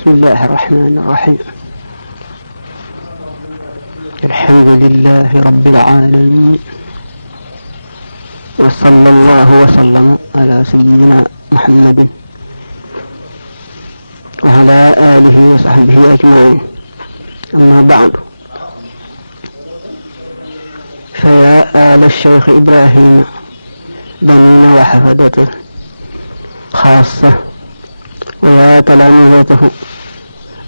بسم الله الرحمن الرحيم. الحمد لله رب العالمين، وصلى الله وسلم على سيدنا محمد وعلى آله وصحبه أجمعين. أما بعد، فيا آل الشيخ إبراهيم بنين وحفدته خاصة، ويا تلامذته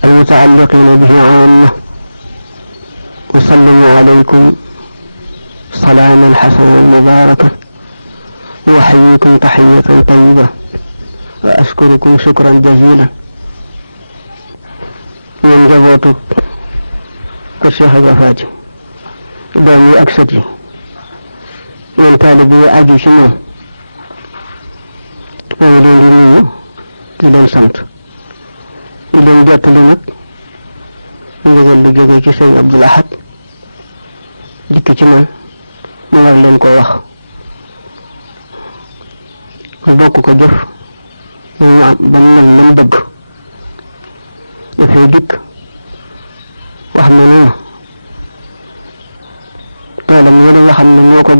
المتعلقين به عامة، أسلم عليكم سلاما حسنا مباركا، وأحييكم تحية طيبة، وأشكركم شكرا جزيلا. من جبوتك كشيخ وفاتي دومي أكستي من طالبي أجي شنو ولين لي di leen sant di leen jottali nag ndigal lu jóge ci sëñ Abdul Ahad dikk ci man mu war leen koo wax mu bokk ko jëf ñu am ba mel nam bëgg dafay dikk wax na ni ma toolam yële nga xam ne ñoo ko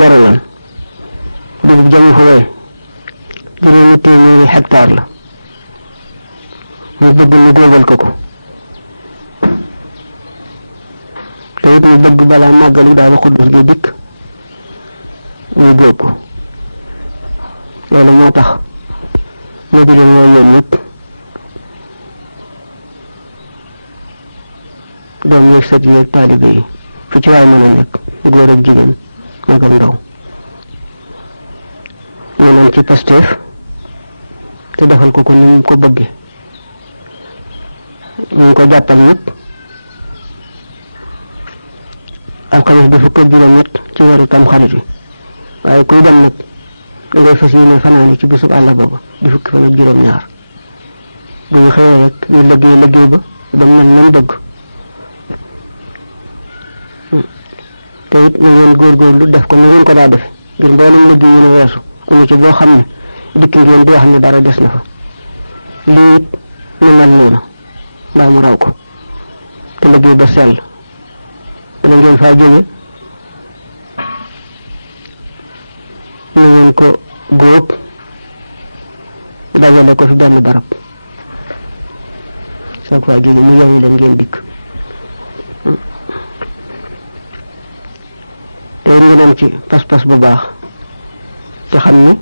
goraloon dugub jamu fa wee juróomi téeméeri hectare la mu bëgg ñu góobal ko te it mu bëgg balaa màggalu Daaru Xuddus gi dikk ñu góob ko. loolu moo tax ma di leen woo yéen ñëpp doom yeeg sët yeeg taalibe yi fu ci waay mën a nekk góor ak jigéen mag ak ndaw ñu naan ci Pastef te defal ko ni mu ko bëgge. ñu ngi ko jàppal nag alxames bi fukk ak juróom-ñett ci weeru Tamxarit bi, waaye kuy dem nag da ngay fas yéene fanaani ci bisub àll booba di fukki fan ak juróom-ñaar. bu ñu xëyee rek ñu liggéey ba mel nan bëgg. te it na ngeen góorgóorlu def ko na ngeen ko daa def ngir mboolem liggéey yi nu weesu amu ci boo xam ne dikk ngeen di wax ne dara des na fa. lii it nu mel noonu mbaa mu raw ko te liggéey ba sell bala ngeen faa jóge nu ngeen ko góob dajale ko fi benn barab soog faa jóge mu yewi leen ngeen dikk. te ngeen am ci pas-pas bu baax te xam ni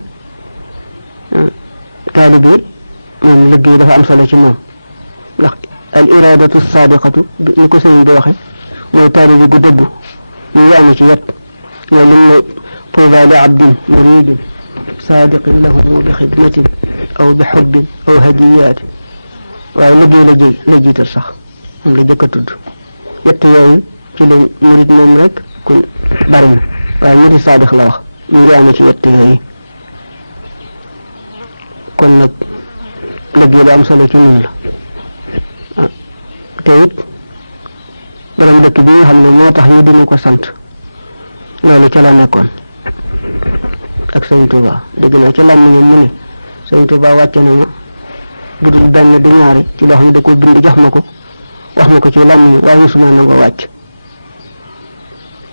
taalibe moom liggéey dafa am solo ci moom, ndax al iradatu sadiqatu ni ko sëriñ bi waxe mooy taalibe gu dëggu ñu ngi am ci yet mooy lim ne tuuba li abdin muridin sadiqin lahu bi xidmatin aw bi xubbin aw hadiyaati. waaye liggéey la jiital sax moom la jëkk a tudd. yett yooyu ci la murid moom rek ku bari na, waaye murid sadiq la wax ñu ngi am ci yett yooyu. kon nag liggéey lu am solo ci ñun la. te it borom dëkk bi nga xam ne moo tax ñu dina ko sant loolu ca la nekkoon ak sëñ Touba. dégg naa ca làmmiñam mu ne sëñ Touba wàcce na ma budul benn di ñaari ci loo xam ne da ko bind jox ma ko wax ma ko ci làmmiñam, waaye musuma nangoo wàcc.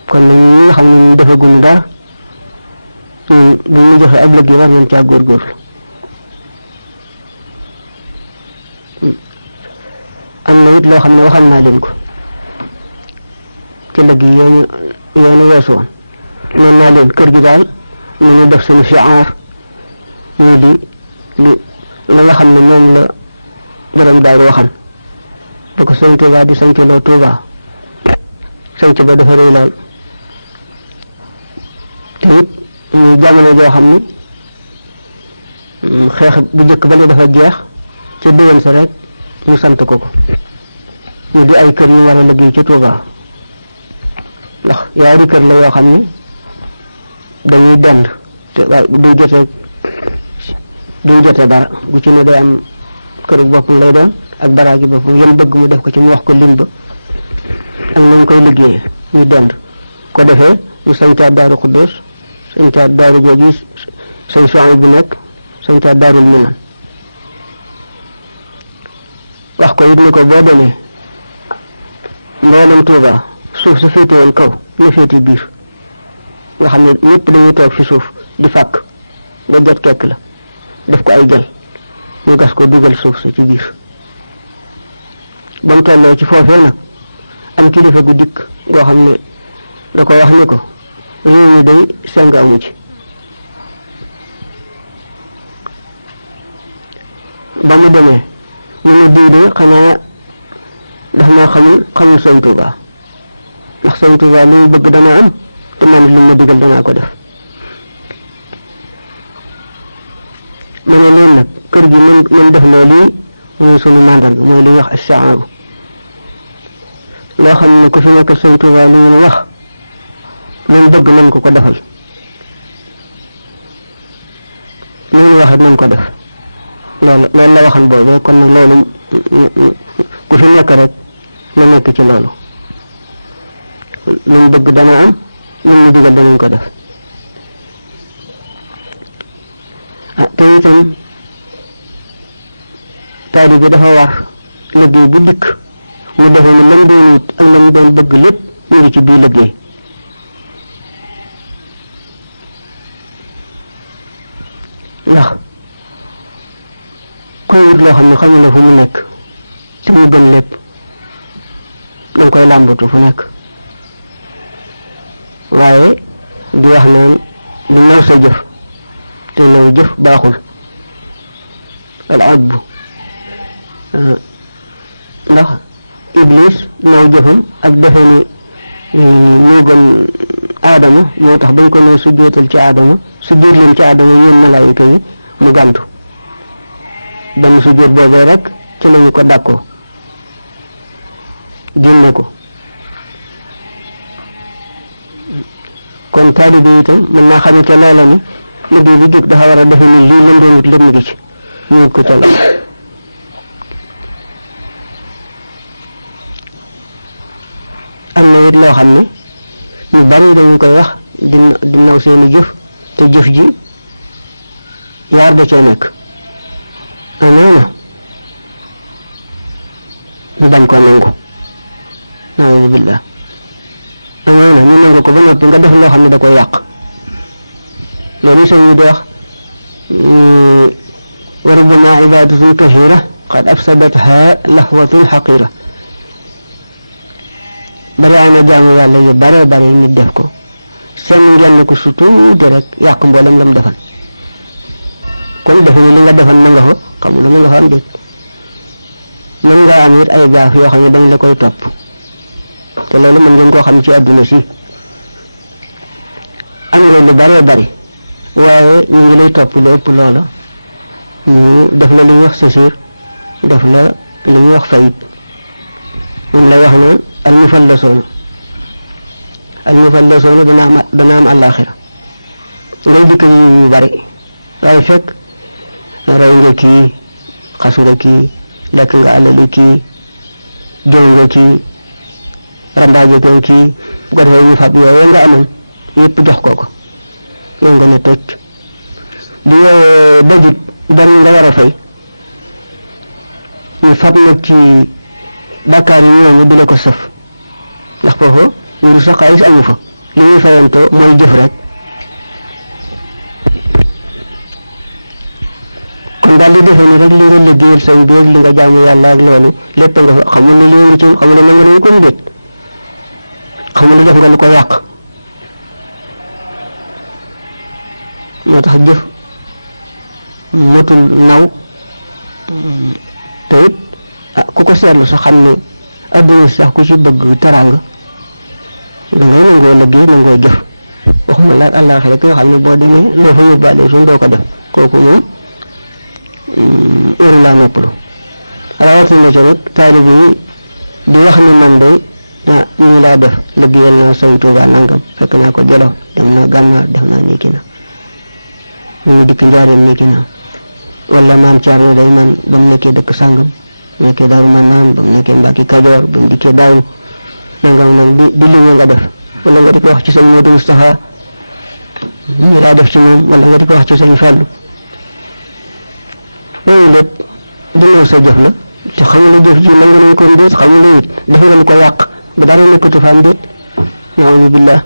kon nag ñi nga xam ne ñu defaguñu dara bu ñu joxe ab liggéey war nañ caa góorgóorlu. am na it loo xam ne waxal naa leen ko ci liggéey yooyu weesu woon. noonu naa leen kër gi daal ñu ngi def suñu shi'aar ñu di la nga xam ne moom la borom daaru waxan da ko sëñ Tuuba di sanc loo Tuuba sanc ba dafa rëy lool. te it ñu jamono joo xam ne xeex bu njëkk ba ne dafa jeex ca déwén sa rek ñu sant ko ñu di ay kër yu war a liggéey ci Touba, ndax yaari kër la yoo xam ne dañuy dend te waaye duñ jote dara. bu ci ne day am kër boppam lay doon ak baraagi boppam yéen bëgg mu def ko ci mu wax ko lim ba ak nañ koy liggéeyee ñu dend ko defee ñu sañcaat Daaru Xuddus sañcaat daaru googu sëñ Suhaybu bu nekk sañcaat Daarul Minan wax ko it ni ko boo demee mboolem Tuuba suuf sa féete woon kaw na féete biir nga xam ne ñëpp dañuy toog fi suuf di fàkk ba jot kekk la def ko ay jël ñu gas ko dugal suuf sa ci biir ba mu tolloo ci foofee nag am kilifa gu dikk goo xam ne da ko wax ni ko réew mi day seng amu ci ba mu demee mu ne diw de xanaa daf maa xamul sëñ Tuuba ndax sëñ Tuuba li mu bëgg dana am te man li ma digal danaa ko def ma ne leen nag kër gi mën def loo lii mooy sunu màndarga mooy li ñuy wax ashaaru loo xam ne ku fi nekkal sëñ Tuuba li ñu wax loolu bëgg nañ ko defal loolu waxit nañ ko def loolu la waxal boobee kon nag loolu ku fi nekk rek na nekk ci loolu luñ bëgg dana am luñ ñu digal danañ ko def te itam taalibe bi dafa war liggéey bu dikk mu defe ni lam doon wut ak lam doon bëgg lépp mu ngi ci biir liggéey ndax koy wut loo xam ne xamuloo fu mu nekk te mu gën lépp danga koy làmbatu fu nekk waaye di wax naan di naw sa jëf te naw jëf baaxul al abbu ndax iblis naw jëfam ak defe ni moo gën aadama moo tax bañ ko ne sujjóotal ci aadama sujjóot leen ci aadama yéen malaayika yi mu gàntu benn sujjóot boobee rek ci lañu ko dàkkoo génne ko kon taalibe itam mën naa xamee ca loola ni liggéey bi jóg dafa war a defe ni lii lam doon wut lépp mu ngi ci ñu wut ko ca la am na it loo xam ne ñu bari dañu koy wax di naw seeni jëf te jëf ji yaar da cee nekk amaana ñu bañ ko nangu naawuzu billah amaana ñu nangu ko ba noppi nga def loo xam ne da koy yàq loolu sëñ bi di wax wa rubbama ibadatun kahira qad afsadatha lahwatun xaqira bari ana jaamu yàlla yu bare bare nit def ko seen ngeen ko su tuuti rek yàq mboolem lam defal kon defe ni li nga defal ma nga fa xamul ma nga fa am déet mën nga am it ay gaaf yoo xam ne dañ la koy topp te loolu mën ngeen koo xam ci àdduna si am nga lu bare bari waaye ñu ngi lay topp lu ëpp loola ñu def la li ñuy wax sasir def la li ñuy wax fayit moom lay wax naan almufallasoona dana am àllaaxira ngay dikk yu bari waaye fekk rey nga kii xas nga kii lekk nga alali kii jëw nga kii rambaaje nga kii bu ko defee ñu fab yooyu nga amoon yëpp jox ko yow nga ne toj bu yooyee dajut ban nga war a fay ñu fab nag ci bàkkaar yi ñooñu di la ko sëf ndax foofu wuru sa xaalis amu fa li ñuy fayantoo mooy jëf rek kon daal di defe ni rek li nga liggéeyal say biir li nga jaamu yàlla ak loolu lépp nga fa xamul ne li nga ci xamul ne nangu nañu ko mbét xamul ne def nga lu ko yàq moo tax jëf motul naw te it ku ko seetlu sax xam ne adduna sax ku ci bëgg teraanga da ngay nangoo liggéey nangoo jëf waxuma la àllaaxira ki nga xam ne boo demee loo fa yóbbaale suñ doo ko def kooku moom heure laa noppalu rawatina ci nag taalibe yi di wax ni man de nii laa def liggéeyal naa Sëñ Tuubaa nangam fekk naa ko Jolof dem naa Gànnaar def naa nii ki na ñu dikk Njaaréem nii ki na wala maam Thierno day man ba mu nekkee dëkk sàngam mu nekkee Daaru Manaan ba mu nekkee Mbàkke Kajoor ba mu dikkee Daaru nangam nag di li nga def wala nga di ko wax ci sëñ Modou Moustapha nii laa def ci moom wala nga di ko wax ci sëñ Fallou loolu lépp di naw sa jëf la te xamul jëf ji nangu nañ ko déet xamul it def nga lu ko yàq ba dara nekkatu fa am déet naawuzu billah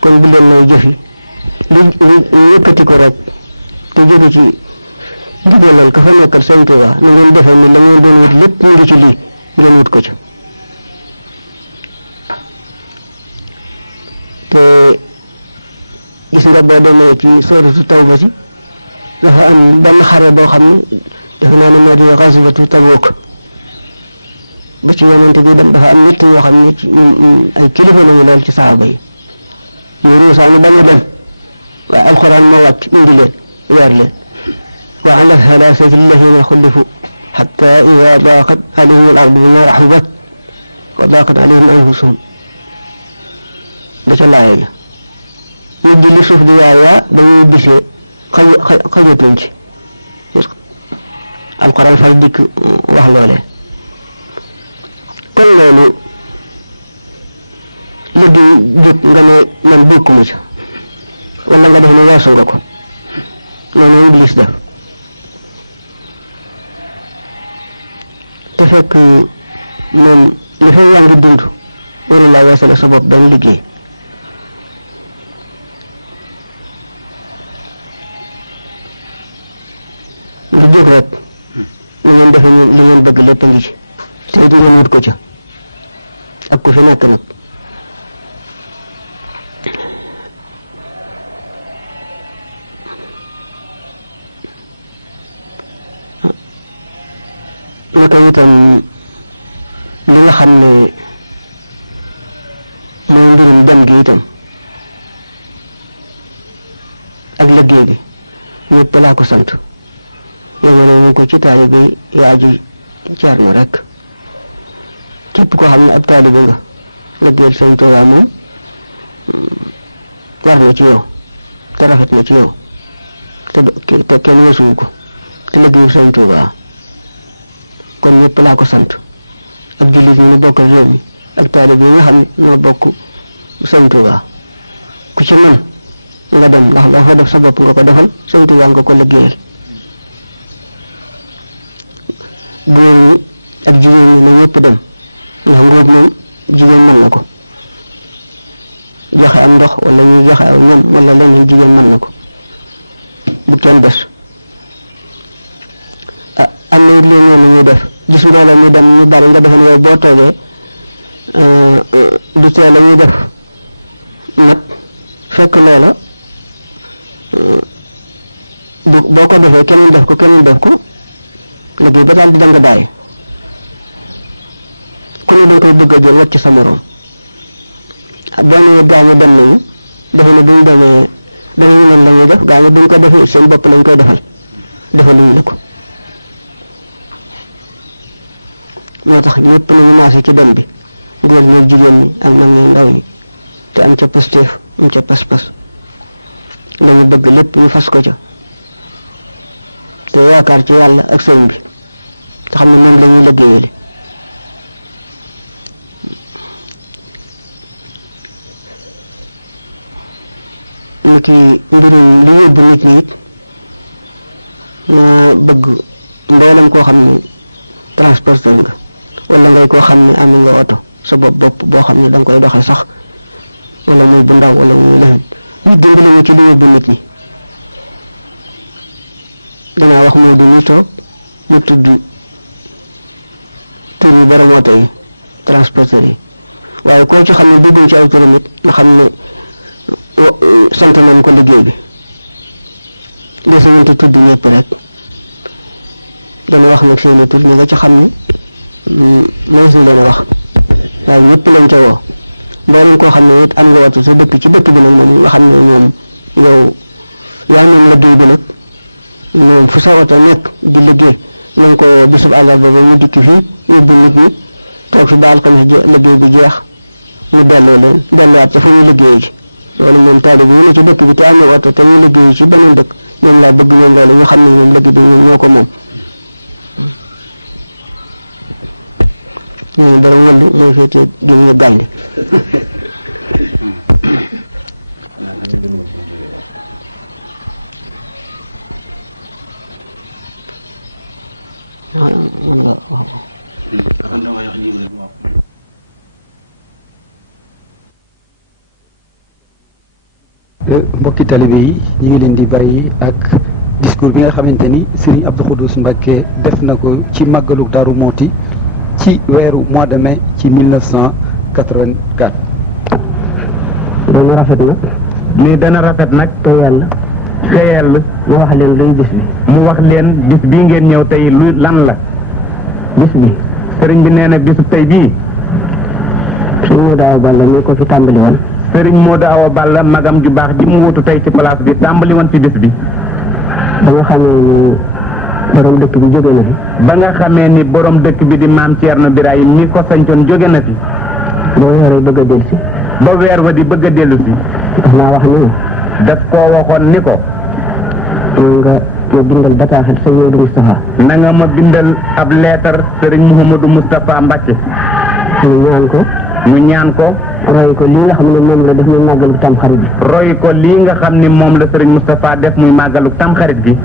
kon bu leen lay jëf yi lu yëkkati ko rek te jóge ci digalal ka fa nekkal Sëñ Tuubaa na ngeen defee ni la ngeen doon wut lépp mu ngi ci lii ngeen wut ko ca te gis nga boo demee ci sooratu Tawba si dafa am benn xare boo xam ne defe naa ne moo di xaswatu Tabuuk ba ci yonent bi dem dafa am ñett yoo xam ne ci ay kilifa lañu lool ci saaba yi ñu ruusaanu bañ a dem waaye alxuraan moo wàcc indi leen weer leen wa ala thalathati alladhina xulifu xatta ida daqat alayhim al ardu bima raxubat wa daqat alayhim anfusuhum ba ca laaya ja mujj li suuf di yaayaa ba ñu gisee xajatuñ ci alxuraan far dikk wax loolee kon loolu liggéey jóg nga ne man bokkuma ca wala nga def ne weesu nga ko noonu Iblis def te fekk moom li fay yaa ngi dund waru laa weesale sa bopp benn liggéey nga jóg rek li ngeen defe li ngeen bëgg lépp a ngi ci te it ngeen wut ko ca ak ku fi nekk nag naka itam li nga xam ne mooy mbirum dem gi itam ak liggéey bi ñëpp laa ko sant yemale ñu ko ci taalibe yi aju Ceerno rek képp koo xam ne ab taalibe nga liggéeyal Sëñ Tuubaa moom war na ci yow te rafet na ci yow te kenn weesuwu ko te liggéeyal Sëñ Tuubaa kon ñëpp laa ko sant ak jullit ñi ñu bokkal réew mi ak taalibe yi nga xam ne ñoo bokk Sëñ Tuubaa ku ci mën nga dem ndax loo fa def sa bopp nga ko defal Sëñ Tuubaa nga ko liggéeyal góor ñi ak jigéen ñi na ñëpp dem ndax ngóob moom jigéen mën na ko joxe am ndox wala ñuy joxe aw ñam wala leneen jigéen mën na ko bu kenn des am na it lu ñuy def gis mbooloo mi dem ñu bari nga defe ne yow boo toogee du tee la ñuy def nag fekk loola boo ko defee keneen def ko liggéey ba daal di danga daay ku ne danga koy bëgg a jël wàcc sa moroom boo nee gaañu dem nañu defe ne bu ñu demee danañu mën la ñuy def gaañu buñ ko defee seen bopp lañ koy defaluñu la ko moo tax ñëpp nañu maase ci dem bi góor ñi jigéen ñi ak mag ñi ndaw ñi te am ca pëstéef am ca pas-pas lañu bëgg lépp ñu fas ko ca te yaakaar ci yàlla ak sëñ bi te xam ne moom la ñuy liggéeyale ni ki mbirum li yóbbu nit ñi it na bëgg mboolem koo xam ne transporteur nga wala ngay koo xam ne am nga oto sa bopp boo xam ne danga koy doxee sax wala muy bu ndaw wala muy leneen ñu dimbali ñu ci li yóbbu nit ñi danaa wax moo du ñu toog mu tudd tur yi borom oto yi transporteur yi waaye koo ci xam ne dugguñ ci aw turam it nga xam ne sant nañ ko liggéey bi dese wante tudd ñëpp rek dana wax nag seeni tur ñi nga ci xam ne mënees na leen a wax waaye ñëpp lañ ca woo mboolem koo xam ne it am nga watu sa dëkk ci dëkk bi nag moom nga xam ne moom yow yaa moom liggéey bi nag moom fu sa oto nekk di liggéey nañ ko bisub àllarba ba mu dikk fii yóbbu nit ñi toog fi ba alxames liggéey bi jeex mu delluwaat ca fa ñu liggéey ji loolu moom taalibe yi ne ci dëkk bi te am na oto te ñu liggéey ci beneen dëkk ñoom laa bëgg ñoom loolu ñu xam ne moom liggéey bi ñoom ñoo ko moom ñooñu borom wàllu mooy féetee gi ñu gaynde mën nga wax. mbokki talibé yi ñu ngi leen di bàyyi ak discours bi nga xamante ni Serigne Abdou Khoudous Mbacké def na ko ci màggalu Daaru Mooti ci weeru mois de mai ci 1984. dana rafet nag. ni dana rafet nag. te yàlla. mu wax leen luy bis bi. mu wax leen bis bii ngeen ñëw tey lu lan la. bis bi. sëriñ bi nee na bisu tey bii. sëriñ Modou Awa Balla mi ko fi tàmbali woon. sëriñ Modou Awa Balla magam ju baax ji mu wutu tey ci place bi tàmbali woon ci bis bi. ba nga xamee ni borom dëkk bi jóge na fi. ba nga xamee ni borom dëkk bi di maam Thierno Birahim mi ko sañcoon jóge na fi. ba weer bëgg a dellu si. ba weer wa di bëgg a dellu si. daf naa wax ni. daf koo waxoon ni ko. nga ma bindal bataaxal sëñ Modou Moustapha. na nga ma bindal ab leetar sëriñ Mouhamadou Moustapha Mbacké. ñu ñaan ko. ñu ñaan ko. roy ko lii nga xam ne moom la def muy màggalu tamxarit bi. roy ko lii nga xam ni moom la sëriñ Moustapha def muy màggalu tamxarit gi.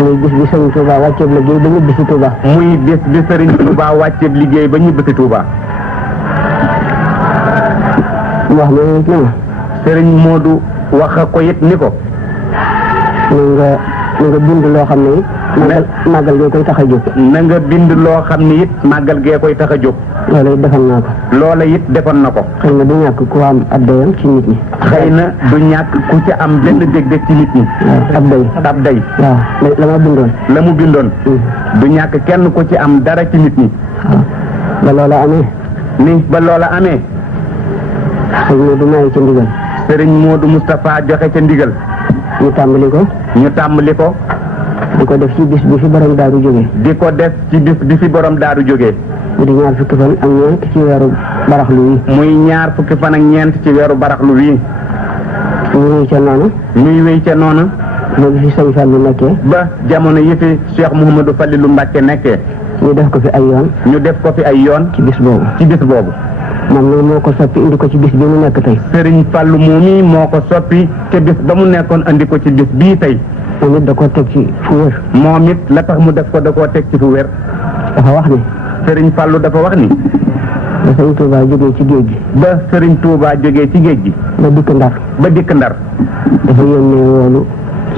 muy bis bi sëriñ Touba wàcceeb liggéey ba ñibbi si Touba. muy bis bi sëriñ Touba wàcceeb liggéey ba ñibbi si Touba. mu wax ma it na ma. sëriñ Modou wax ko it ni ko. na nga bind loo xam ne it. màggal gee koy tax a jóg. na nga bind loo xam ni it màggal gee koy tax a jóg. loola it defoon naa ko. loola it defoon na ko. xëy na du ñàkk ku am ab dayam ci nit ñi. xëy na du ñàkk ku ci am benn dég-dég ci nit ñi. waaw ab day. ab day. waaw la ma bindoon. la mu bindoon. du ñàkk kenn ku ci am dara ci nit ñi. waaw ba loola amee. ni ba loola amee. sëñ Modou maye ca ndigal. sëriñ Modou Moustapha joxe ca ndigal. ñu tàmbali ko. ñu tàmbali ko. di ko def ci bis bi fi borom daaru jógee. di ko def ci bis bi fi borom daaru jógee. mu di ñaar fukki fan ak ñeent ci weeru baraxlu wi. muy ñaar fukki fan ak ñeent ci weeru baraxlu wi. muy wéy ca noonu. muy wéy ca noonu. ba bi fi sëñ Fallou nekkee. ba jamono yi fi Cheikh Mouhamadou Fallilou Mbacké nekkee. ñu def ko fi ay yoon. ñu def ko fi ay yoon. ci bis boobu. ci bis boobu. moom loolu moo ko soppi indi ko ci bis bi mu nekk tey. Serigne Fallou moomi moo ko soppi te bis ba mu nekkoon andi ko ci bis bii tey. moom it da koo teg ci fu wér. moom it la tax mu def ko da koo teg ci fu wér. dafa wax ni. Serigne Fallou dafa wax ni. ba Serigne Touba jógee ci géej gi. ba Serigne Touba jógee ci géej gi. ba dikk Ndar. ba dikk Ndar. dafa yónnee woolu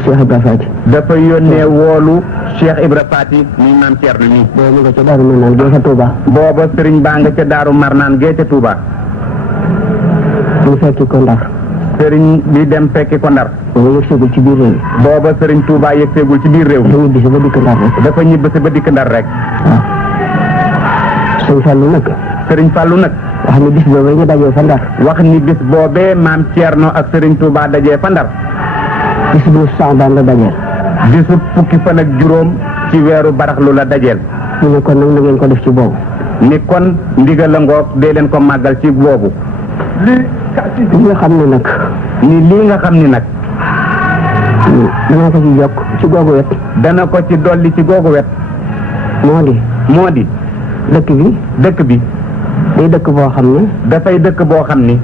Cheikh Ibra Fati. dafa yónnee woolu Cheikh Ibra Fati mi maam Thierno mi. booba mu nga ca Daaru Marnaan gee ca Touba. booba Serigne baa nga ca Daaru Marnaan gee ca Touba. ñu fekki ko Ndar. Serigne bi dem fekki ko Ndar. booba yëgseegul ci biir réew mi. booba Serigne Touba yëgseegul ci biir réew mi. dafa ñibbisi ba dikk Ndar rek. dafa ñibbisi ba dikk Ndar rek. waaw. Sëñ Fallou nag. Serigne Fallou nag. wax ni bis boobee ñu dajee fa Ndar. wax ni bis boobee maam Thierno ak Serigne Touba dajee fa Ndar. bis bu Saabaan la dajeel. bisu fukki fan ak juróom ci weeru baraxlu la dajeel. ñu ne kon nag na ngeen ko def ci boobu. ni kon ndigal la ngoog dee leen ko màggal ci boobu. li nga xam ne nag. ni lii nga xam ni nag. dana ko ci yokk ci googu wet. dana ko ci dolli ci googu wet. moo di. dëkk bi. dëkk bi. day dëkk boo xam ne. dafay dëkk boo xam ni.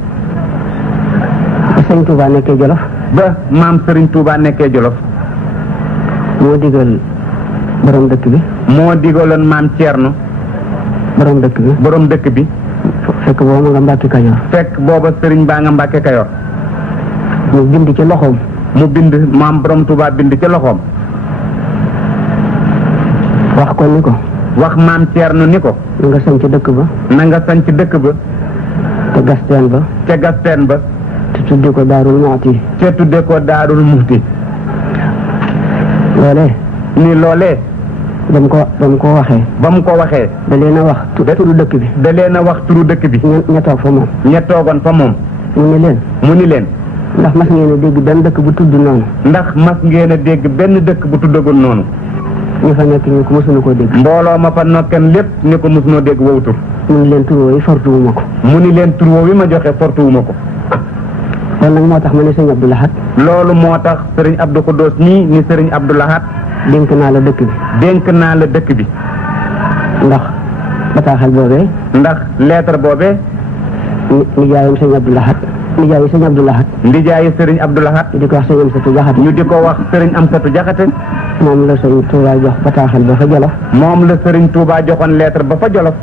ba Sëñ Touba nekkee Jolof. ba maam Serigne Touba nekkee Jolof. moo digal borom dëkk bi. moo digaloon maam Thierno. borom dëkk bi. borom dëkk bi. fekk booba mu nga Mbàkke Kajoor. fekk booba Serigne baa nga Mbàkke Kajoor. mu bind ci loxoom. mu bind maam borom Touba bind ci loxoom. wax ko ni ko. wax maam Thierno ni ko. na nga sanc dëkk ba. na nga sanc dëkk ba. te gas teen ba. ca gas teen ba. te tudde ko Daarul Muxti. te tudde ko Daarul Muxti. loolee. ni loolee. ba mu ko waxee. ba mu ko waxee. da leen a wax turu dëkk bi. da leen a wax turu dëkk bi. ña toog fa moom. ña toogoon fa moom. mu ni leen. ndax mas ngeen a dégg benn dëkk bu tudd noonu. ndax mas ngeen a dégg benn dëkk bu tuddagul noonu. ñu fa nekk ñu ko mësuñu koo dégg. mbooloo ma fa nokken lépp ni ko mësunoo dégg wow tur. mu ni leen tur woowu fortuwuma ko. mu ni leen tur woowu ma joxe fortuwuma ko. loolu nag moo tax ma ne sëñ Abdou Lahad. loolu moo tax sëriñ Abdou Khoudous nii ni sëriñ Abdou Lahad. dénk naa la dëkk bi. dénk naa la dëkk bi. ndax bataaxal boobee. ndax lettre boobee. nijaayam sëñ Abdou Lahad. nijaayi sëñ Abdou Lahad. nijaayi sëriñ Abdou Lahad. ñu di ko wax sëñ Amsatu Jaxate. ñu di ko wax sëriñ Amsatu Jaxate. moom la sëriñ Touba jox bataaxal ba fa Jolof. moom la sëriñ Touba joxoon lettre ba fa Jolof.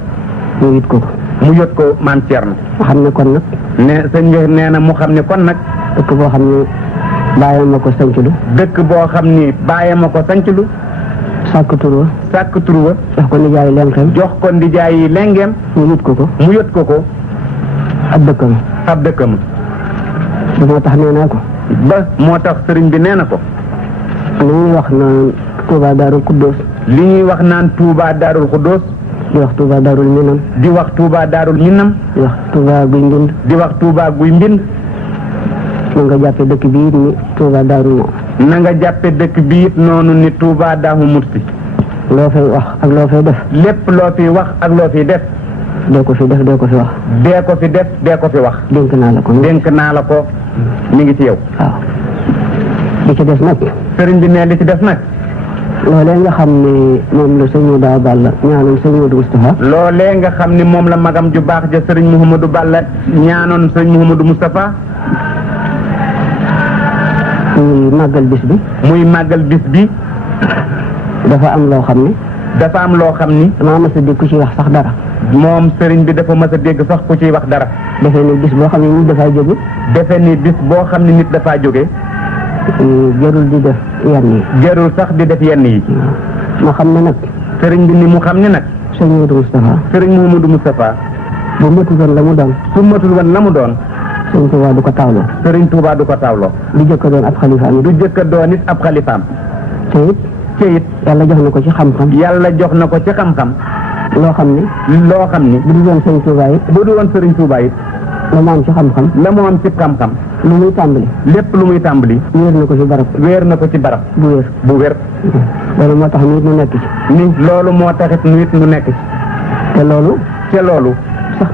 mu yit ko ko. mu yot ko maam Thierno. mu xam ne kon nag. ne sëñ bi nee na mu xam ne kon nag. dëkk boo xam ne bàyyam ma ko sanclu. dëkk boo xam ni bàyyam ma ko sanclu. sàkk tur wa. sàkk tur wa. jox ko nijaay lengeem. jox ko nijaay lengeem. mu yit ko ko. mu yot ko ko. ab dëkkam. ab dëkkam. ba moo tax nee naa ko. ba moo tax sëriñ bi nee na ko. li ñuy wax naan Touba Darou Khoudoss. li ñuy wax naan Touba Darou Khoudoss. di wax Touba Darou Minam. di wax Touba Darou Minam. di wax Touba Guy Mbind. di wax Touba Guy Mbind. na nga jàppe dëkk bii ni Touba Darou Mo. na nga jàppe dëkk bii it noonu ni Touba Darou Mouhty. loo fay wax ak loo fay def. lépp loo fi wax ak loo fi def. dee ko fi def dee ko fi wax. dee ko fi def dee ko fi wax. dénk naa la ko. dénk naa la ko mi ngi ci yow. waaw li ci des nag. sëriñ bi ne li ci des nag. loolee nga xam ne moom la sëñ Modou Balla ñaanoon sëñ Modou Moustapha. loolee nga xam ne moom la magam ju baax ja sëriñ Mouhamadou Balla ñaanoon sëriñ Mouhamadou Moustapha. muy màggal bis bi. muy màggal bis bi. dafa am loo xam ne. dafa am loo xam ni. damaa mës a dégg ku ci wax sax dara. moom sëriñ bi dafa mës a dégg sax ku ciy wax dara. defee ni bis boo xam ne nit dafaa jóge. defe ni bis boo xam ne nit dafaa jóge. jarul di def yenn yi. jarul sax di def yenn yi. ma xam ne nag. sëriñ bi ni mu xam ne nag. sëñ Modou Moustapha. sëriñ Mouhamadou Moustapha. bu matul woon la mu doon. su matul woon la mu doon. sëñ Touba du ko tawloo. sëriñ Touba du ko tawloo. du jëkk a doon ab xalifaam. du jëkk a doon it ab xalifaam. te it. te it. yàlla jox na ko ci xam-xam. yàlla jox na ko ci xam-xam. loo xam ne. loo xam ni. bu du doon sëñ Touba it. bu du woon sëriñ Touba it. la mu am ci xam-xam. la mu am ci xam-xam. lu muy tàmbali. lépp lu muy tàmbali. wéer na ko ci barab. wéer na ko ci barab. bu wér. bu wér. loolu moo tax nit ñu nekk ci. ni loolu moo taxit nit mu nekk ci. te loolu. te loolu. sax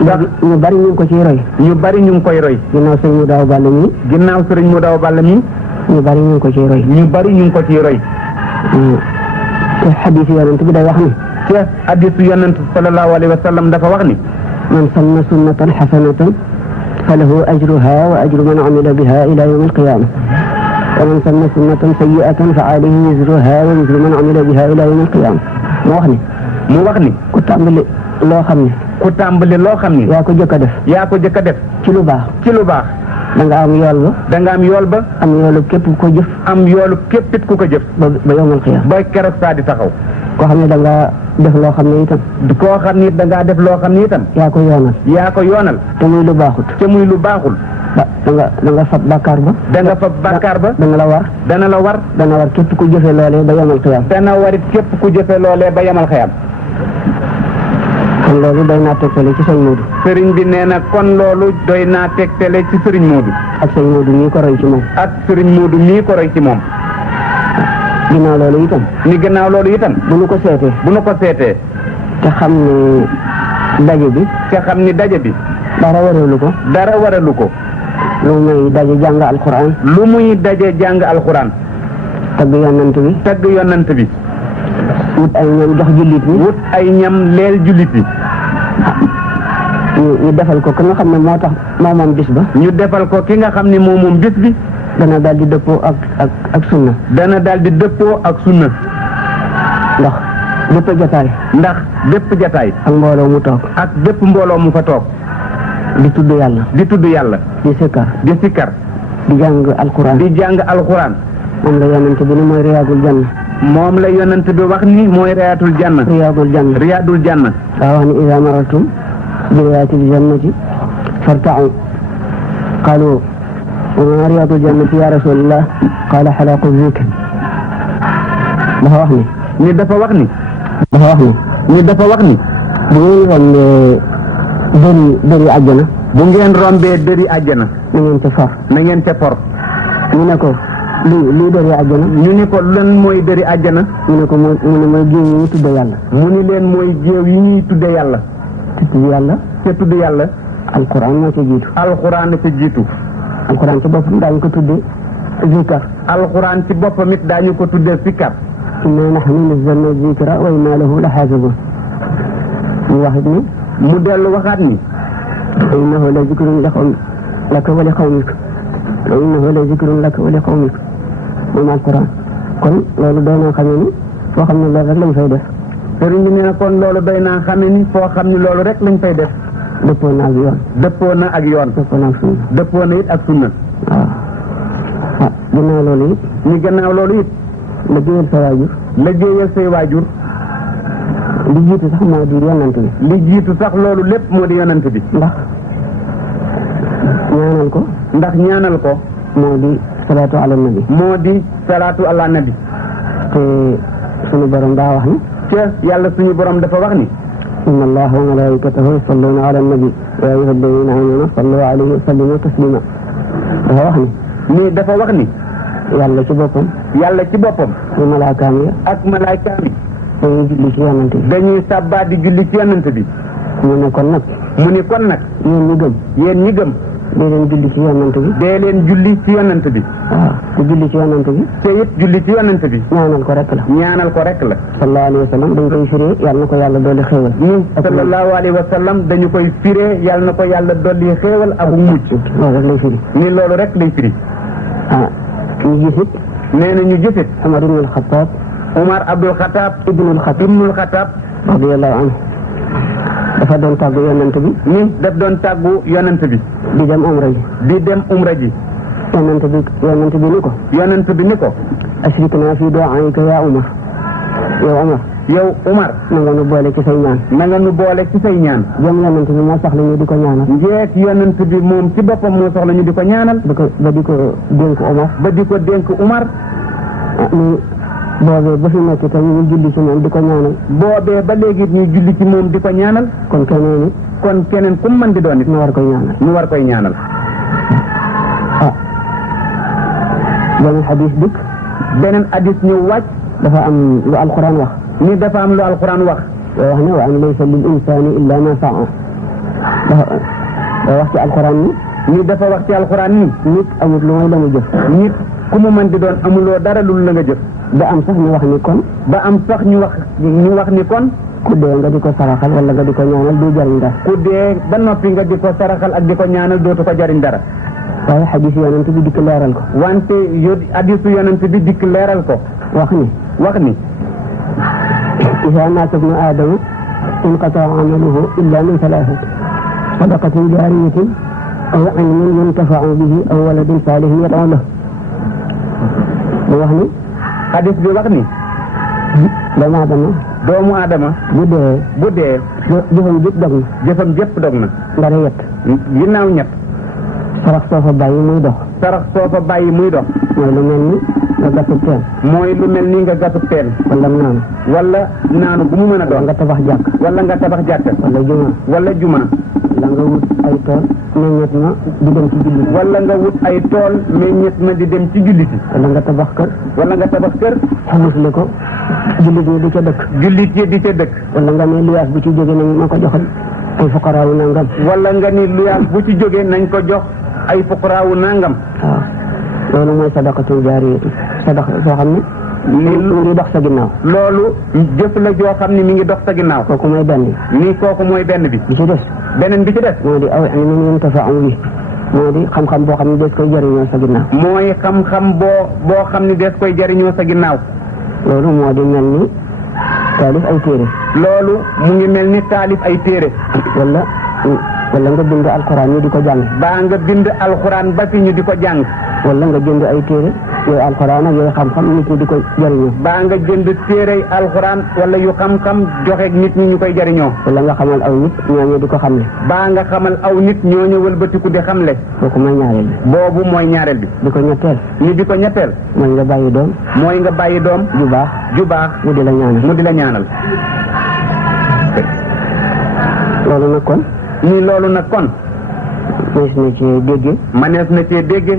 ndax ñu bari ñu ngi ko ciy roy. ñu bari ñu ngi koy roy. ginnaaw sëñ Modou Balla mi. ginnaaw sëriñ Modou Balla mi. ñu bari ñu ngi ko ciy roy. ñu bari ñu ngi ko ciy roy. te xadiis yonent bi day wax ni. te hadiisu yonent sallallahu alayhi wa sallam dafa wax ni. man sanna sunnatan xasanatan falahu ajruha wa ajru man amila biha ila yawm alqiyama wa man sanna sunnatan sayyi'atan fa alayhi wizruha wa wizru man amila biha ila yawm alqiyama mu wax ni ku tàmbali loo xam ne. ku tàmbali loo xam ni. yaa ko jëkk a def. yaa ko jëkk a def. ci lu baax. ci lu baax. da nga am yool ba. da nga am yool ba. am yoolu képp ku ko jëf. am yoolu képp it ku ko jëf. ba yawmal qiyaama. ba keroog saa di taxaw. koo xam ne da nga def loo xam ne itam. koo xam ni da ngaa def loo xam ni itam. yaa ko yoonal. yaa ko yoonal. te muy lu baaxut. te muy lu baaxul. da nga fab bàkkaar ba. da nga fab bàkkaar ba. dana la war. dana la war. dana war képp ku jëfee loolee ba yawmal qiyaama. dana warit képp ku jëfee loolee ba yamal xiyam. kon loolu doy naa tegtale ci sëñ Modou. sëriñ bi nee na kon loolu doy naa tegtale ci sëriñ Modou. ak sëñ Modou mii ko roy ci moom. ak sëriñ Modou mii ko roy ci moom. ginnaaw loolu itam. ni gannaaw loolu itam. bu nu ko seetee. bu nu ko seetee. te xam ne daje bi. te xam ni daje bi. dara waralu ko. dara waralu ko. lu muy daje jàng alquran. lu muy daje jàng alquran. tagg yonant bi. tagg yonant bi. wut ay ñam jox jullit ñi. wut ay ñam leel jullit yi. ñu defal ko ki nga xam ne moo tax moom bis ba. ñu defal ko ki nga xam ne moom bis bi. dana daal di dëppoo ak sunna. dana daal di dëppoo ak sunna. ndax bépp jataay. ndax bépp jataay. ak mbooloo mu toog. ak bépp mbooloo mu fa toog. di tudd yàlla. di tudd yàlla. di sikkar. di sikkar. di jàng alquran. di jàng alquran. moom la yonent bi ni mooy riyaadul janna. moom la yonent bi wax ni mooy riyaadul janna. riyaadul janna. riyaadul janna. daa wax ni idaa marartum bi riyaadil jannati farta'u qaalu wa maa riyaadul jannati ya rasulallah qaala halaqu zikr. dafa wax ni. dafa wax ni. dafa wax ni. bu ngeen rombee dëri àjjana. bu ngeen rombee dëri àjjana. na ngeen ca for. na ngeen ca for. ñu ne ko lii dëri àjjana. ñu ni ko lan mooy dëri àjjana. mu ne ko mu ne mooy géew yi ñuy tudde yàlla. mu ni leen mooy géew yi ñuy tudde yàlla. te tudd yàlla. te tudd yàlla. alquran moo ca jiitu. alquran ca jiitu. alquran ci boppam daañu ko tuddee zikar. alquran ci boppam it daañu ko tuddee zikar. inna nahnu nazzalna zikra wa inna lahu la xaafizun. mu waxit ni. mu dellu waxaat ni. innahu la zikrun laka wa li qawmik. wa innahu la zikrun laka wa li qawmik. moom alquran. kon loolu doy naa xamee ni foo xam ne loolu rek lañ fay def. sëriñ bi nee na kon loolu doy naa xamee ni foo xam ne loolu rek lañ fay def. dëppoo na ak yoon. dëppoo na ak yoon. dëppoo na ak sunna. dëppoo na it ak sunna. waaw. ah ginnaaw loolu it. ñu gannaaw loolu it. liggéeyal sa waajur. liggéeyal say waajur. li jiitu sax moo di yonant bi. li jiitu sax loolu lépp moo di yonant bi. ndax ñaanal ko. ndax ñaanal ko. moo di salaatu ala nabi. moo di salaatu ala nabi. te sunu borom daa wax ni. ca yàlla suñu borom dafa wax ni. inna allaha wa malaikatahu yusalluna ala nabi ya ayyuha alladina amanu sallu alayhi wa sallimu taslima. dafa wax ni. ni dafa wax ni. yàlla ci boppam. yàlla ci boppam. ak malaakaam yi. ak malaakaam yi. dañuy julli ci yonant bi. dañuy sàbbaa di julli ci yonant bi. mu ne kon nag. mu ni kon nag. yéen ñi gëm. yéen ñi gëm. dee leen julli ci yonant bi. dee leen julli ci yonant bi. waaw te julli ci yonant bi. te it julli ci yonant bi. ñaanal ko rek la. ñaanal ko rek la. sallallahu alayhi wa sallam dañ koy firee yàlla na ko yàlla dolli xéewal. sallallahu alayhi wa sallam dañu koy firee yàlla na ko yàlla dolli xéewal ak mucc. loolu rek lay firi. ni loolu rek lay firi. ah ñu gisit. nee na ñu gisit. Umar ibn al-Khattab. Umar Abdul Xataab. ibnul Xataab. radiyallahu anhu. dafa doon tàggu yonant bi. ni daf doon tàggu yonant bi. di dem umra ji. di dem umra ji. yonant bi ni ko. yonant bi ni ko. ashrikna fi du'aika ya Umar. yow Umar. yow Umar. na nga nu boole ci say ñaan. na nga nu boole ci say ñaan. jëm yonant bi moo soxla ñu di ko ñaanal. njeet yonant bi moom ci boppam moo soxla ñu di ko ñaanal. ba di ko dénk Umar. ba di ko dénk Umar. ah ni boobee ba fi nekk itam ñu julli ci moom di ko ñaanal. boobee ba léegi ñuy julli ci moom di ko ñaanal. kon keneen it. kon keneen ku mu mën di doon it. mu war koy ñaanal. mu war koy ñaanal. ah beneen xadis dikk. beneen hadis ñëw wàcc. dafa am lu alquran wax. ni dafa am lu alquran wax. yoo wax ne wa an laysa lil insani illa ma saa. dafa wax ci alquran ni dafa wax ci alquran ni. nit amul lu may la mu jëf. nit ku mu mën di doon amuloo dara lu la nga jëf. ba am sax ñu wax ni kon. ba am sax ñu wax ni kon. ku dee nga di ko saraxal wala nga di ko ñaanal du jariñ dara. ku dee ba noppi nga di ko saraxal ak di ko ñaanal dootu ko jariñ dara. waaye xadis yonent bi dikk leeral ko. wante hadisu yonent bi dikk leeral ko. wax ni iza maata ibnu aadama inqata'a amaluhu illa min thalathati sadaqatin jaariyatin aw ilmin yuntafa'u bihi aw waladin salihin yad'u lahu. mu wax ni. hadis bi wax ni. doomu aadama. bu dee. jëfam jëpp dog na. jëfam jëpp dog na. ndara yett. ginnaaw ñett. sarax soo fa bàyyi muy dox. sarax soo fa bàyyi muy dox. mooy lu mel ni nga gasub teen. mooy lu mel ni nga gasub teen. wala naanu. wala naanu bu mu mën a doon. nga tabax jàkk. wala nga tabax jàkk. wala juma. wala juma. wala nga wut ay tool meññet ma di dem ci jullit. wala nga wut ay tool meññet ma di dem ci julliti. wala nga tabax kër. wala nga tabax kër. xumusle ko jullit ñi di ca dëkk. jullit yi di ca dëkk. wala nga ne luyaas bu ci jógee nañ ma ko joxal ay fuqaraawu nangam. wala nga ni luyaas bu ci jógee nañ ko jox ay fuqaraawu nangam. waaw loolu mooy sadaqatu jaariyatu sadaqa soo xam ne. mu ngi dox sa ginnaaw. loolu jëf la joo xam ne mi ngi dox sa ginnaaw. kooku mooy benn. nii kooku mooy benn bi. bi ci des. beneen bi ci des. moo di aw ilmin yuntafa'u bihi moo di xam-xam boo xam ne des koy jariñoo sa ginnaaw. mooy xam-xam boo xam ne des koy jariñoo sa ginnaaw. loolu moo di mel ni taalif ay téere. loolu mu ngi mel ni taalif ay téere. wala nga bind alxuraan ñu di ko jàng. baa nga bind alxuraan ba fi ñu di ko jàng. wala nga jënd ay téere yooyu alxuraan ak yooyu xam-xam nit ñi di ko jariñoo. baa nga jënd téere alxuraan wala yu xam-xam joxe nit ñi ñu koy jariñoo. wala nga xamal aw nit ñooñu di ko xamle. baa nga xamal aw nit ñooñu wëlbatiku di xamle. kooku mooy ñaareel bi. boobu mooy ñaareel bi. di ko ñetteel. ñu di ko ñetteel. mooy nga bàyyi doom. mooy nga bàyyi doom. ju baax. mu di la ñaanal. loolu nag kon. ni loolu nag kon. manees na cee dégge.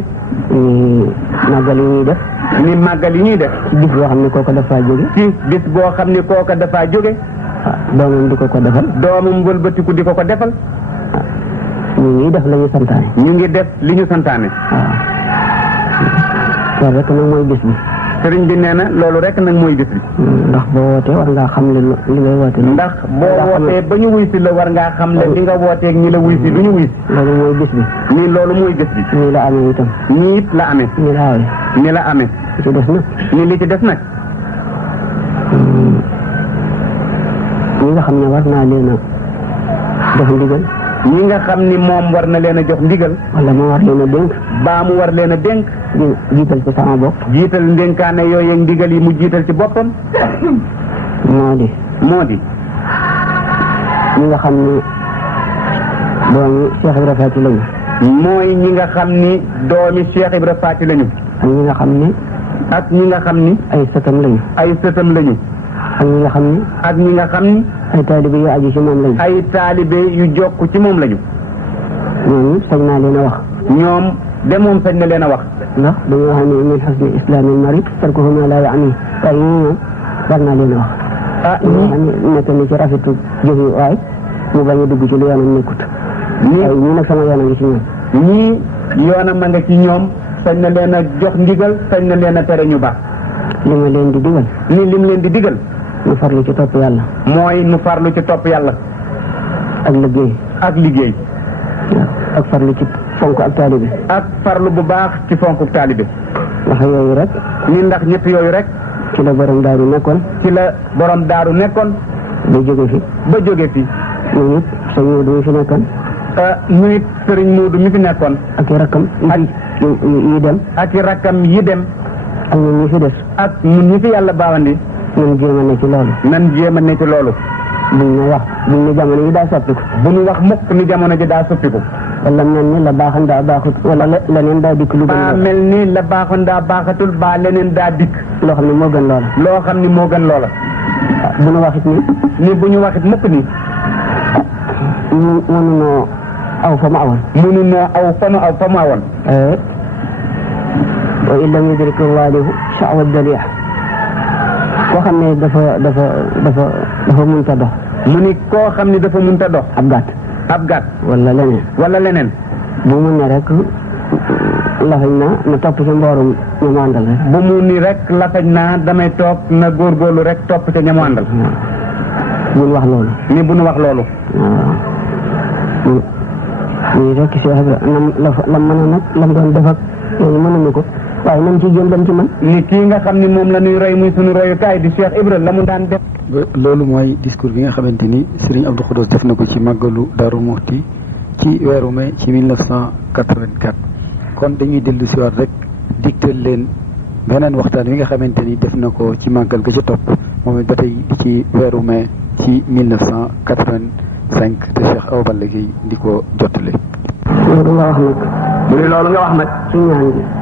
ni màggal yi ñuy def. ni màggal yi ñuy def. ci bis boo xam ne kooka dafaa jóge. ci bis boo xam ne kooka dafaa jóge. doomam di ko defal. doomam wëlbatiku di ko defal. ñu ngi def la ñu santaane. ñu ngi def li ñu santaane. waaw loolu rek nag mooy bis bi. sëriñ bi nee na loolu rek nag mooy bis bi. ndax boo wootee war ngaa xam li ngay woote. ndax boo wootee ba ñu wuy si la war ngaa xam le li nga wooteeg ñi la wuy si lu ñu wuy si. loolu mooy bis bi. nii loolu mooy bis bi. nii la amee itam. nii it la amee. nii la awee. ni la amee. li ci des nag. nii li ci des nag. ñi nga xam ne war naa leen a jox ndigal. ñi nga xam ni moom war na leen a jox ndigal. wala mu war leen a dénk. baa mu war leen a dénk. jiital ci sama bopp. jiital ndénkaane yooyu ak ndigal yi mu jiital ci boppam. moo di. ñi nga xam ni doomi Cheikh Ibra Faati lañu. mooy ñi nga xam ni doomi Cheikh Ibra Faati lañu. ak ñi nga xam ni. ñi nga xam ni. ay sëtam lañu. ay sëtam lañu. ak ñi nga xam ni. ñi nga xam ni. ay taalibe yu aju ci moom lañu. ay taalibe yu jokk ci moom lañu. ñooñu sañ naa leen a wax. ñoom de moom sañ na leen a wax. ndax dañoo xam ne min husni islaamil mari tarkuhu ma laa yaani waaye ñoom war naa leen a wax. ñii xam ne nekk na ci rafetu jëf yi waaye mu bañ a dugg ci lu yoonam nekkut. ñii nag sama yoon a ngi ci ñoom. ñii yoonam a nga ci ñoom sañ na leen a jox ndigal sañ na leen a tere ñu baax. li ma leen di digal. lim leen di digal. nu farlu ci topp yàlla. mooy nu farlu ci topp yàlla. ak liggéey. ak farlu ci fonk ak taalibe. ak farlu bu baax ci fonk ak taalibe. ndax yooyu rek. ndax ñett yooyu rek. ci la borom daaru nekkoon. ba jóge fi. ñu nit sëñ Moodu mi fi nekkoon. ñu nit sëriñ Moodu mi fi nekkoon. ak i rakkam. yi dem. ak i rakkam yi dem. ak ñun ñi fi des. ak ñun ñi fi yàlla baawandi. nan jéem a ne ci loolu. buñ ne jamono ji daa soppiku. bu ñu wax mukk ni jamono ji daa soppiku. wala mel ni la baaxoon daa baaxut wala leneen daa dikk lu gën loola. mel ni la baaxoon daa baaxatul baa leneen daa dikk. loo xam ne moo gën loola. bu ñu waxit ni. bu ñu waxit mukk ni. mënunoo aw fa mu awoon. wa in lam yudrik waalihu sha'wa daliya. koo xam ne dafa mënta dox. mu ni koo xam ne dafa mënta dox. ab gàtt. wala leneen. bu mu ne rek lafañ na topp ci mboorum ñu mu àndal rek. bu mu ni rek lafañ naa damay toog na góorgóorlu rek topp ca ña mu àndal. bu nu wax loolu. bu nu wax loolu. waaw. nii rek Cheikh bi lam mën a nag lam doon def ak yooyu mënuñu ko. waaye nañ ci jéem dem ci man. ni kii nga xam ni moom la ñuy roy muy sunu royukaay di Cheikh Ibra la mu daan def. loolu mooy discours bi nga xamante ni Serigne Abdou Khoudoss def na ko ci màggalu Darou Mouhty ci weeru mai ci 1984 kon dañuy dellu si waat rek digtal leen beneen waxtaan wi nga xamante ni def na ko ci màggal ga ca topp moom it ba tey di ci weeru mai ci 1985 te Cheikh Awa Balla Gueye di ko jottale. loolu nga wax nag. mu ne loolu nga wax nag.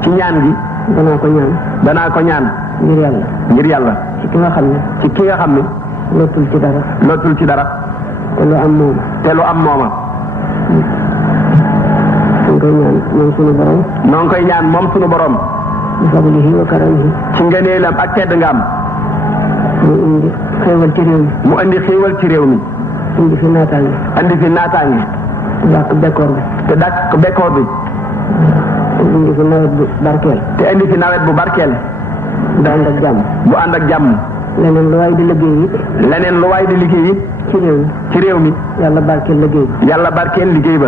ci ñaan gi. danaa ko ñaan. ngir yàlla. ci ki nga xam ne. lottul ci dara. te lu am mooma. noo ngi koy ñaan moom sunu borom. bi fadlihi wa karamihi. ci ngëneelam ak tedd nga am. mu indi xéewal ci réew mi. indi fi naataange. te dàq bekkoor bi. indi fi nawet bu barkeel. bu ànd ak jàmm. leneen lu waay di liggéey it. ci réew mi. yàlla barkeel liggéey ba.